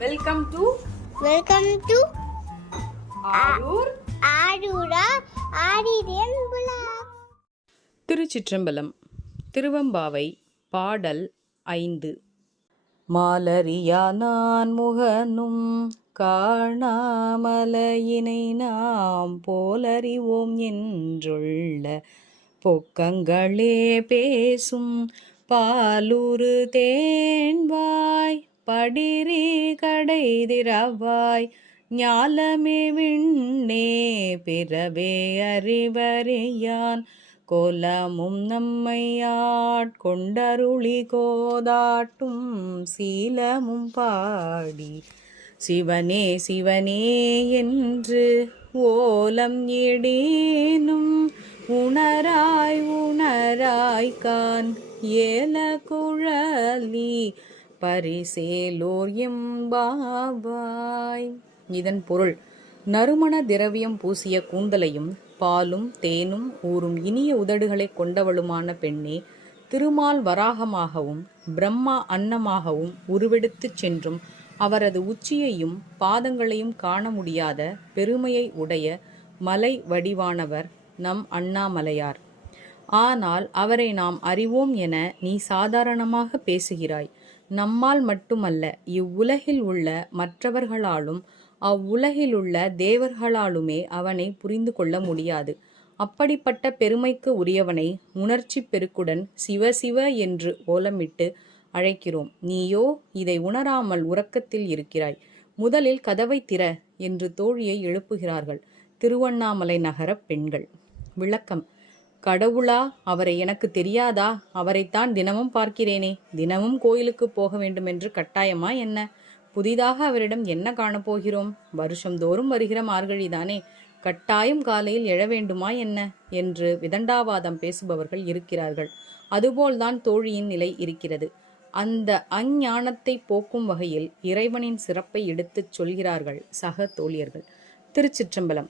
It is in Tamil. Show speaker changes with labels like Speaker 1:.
Speaker 1: Welcome to
Speaker 2: welcome to
Speaker 1: Arur
Speaker 2: ஆரூரா ஆரிரியன் புலா
Speaker 1: திருச்சிற்றம்பலம் திருவம்பாவை பாடல் ஐந்து. மாலரியா நான் முகனும் காணாமலையினை நாம் போலறிவோம் என்றுள்ள பொக்கங்களே பேசும் பாலுரு தேன்வாய் படிரி கடைதிரவாய் ஞாலமே விண்ணே பிறவே அறிவறியான் கோலமும் நம்மை ஆட்கொண்டருளி கோதாட்டும் சீலமும் பாடி சிவனே சிவனே என்று ஓலம் இடேனும் உணராய் உணராய் கான் ஏல குழலி பரிசேலோர் எம்பாவாய். இதன் பொருள் நறுமண திரவியம் பூசிய கூந்தலையும் பாலும் தேனும் ஊறும் இனிய உதடுகளைக் கொண்டவளுமான பெண்ணே திருமால் வராகமாகவும் பிரம்மா அன்னமாகவும் உருவெடுத்துச் சென்றும் அவரது உச்சியையும் பாதங்களையும் காண முடியாத பெருமையை உடைய மலை வடிவானவர் நம் அண்ணாமலையார். ஆனால் அவரை நாம் அறிவோம் என நீ சாதாரணமாக பேசுகிறாய். நம்மால் மட்டுமல்ல இவ்வுலகில் உள்ள மற்றவர்களாலும் அவ்வுலகிலுள்ள தேவர்களாலுமே அவனை புரிந்து கொள்ள முடியாது. அப்படிப்பட்ட பெருமைக்கு உரியவனை உணர்ச்சி பெருக்குடன் சிவ சிவ என்று ஓலமிட்டு அழைக்கிறோம். நீயோ இதை உணராமல் உறக்கத்தில் இருக்கிறாய். முதலில் கதவை திற என்று தோழியை எழுப்புகிறார்கள். திருவண்ணாமலை நகர பெண்கள். விளக்கம். கடவுளா அவரை எனக்கு தெரியாதா? அவரைத்தான் தினமும் பார்க்கிறேனே. தினமும் கோயிலுக்கு போக வேண்டும் என்று கட்டாயமா என்ன? புதிதாக அவரிடம் என்ன காணப்போகிறோம் வருஷந்தோறும் வருகிற மார்கழிதானே. கட்டாயம் காலையில் எழ வேண்டுமா என்ன? என்று விதண்டாவாதம் பேசுபவர்கள் இருக்கிறார்கள். அதுபோல்தான் தோழியின் நிலை இருக்கிறது. அந்த அஞ்ஞானத்தை போக்கும் வகையில் இறைவனின் சிறப்பை எடுத்துச் சொல்கிறார்கள் சக தோழியர்கள். திருச்சிற்றம்பலம்.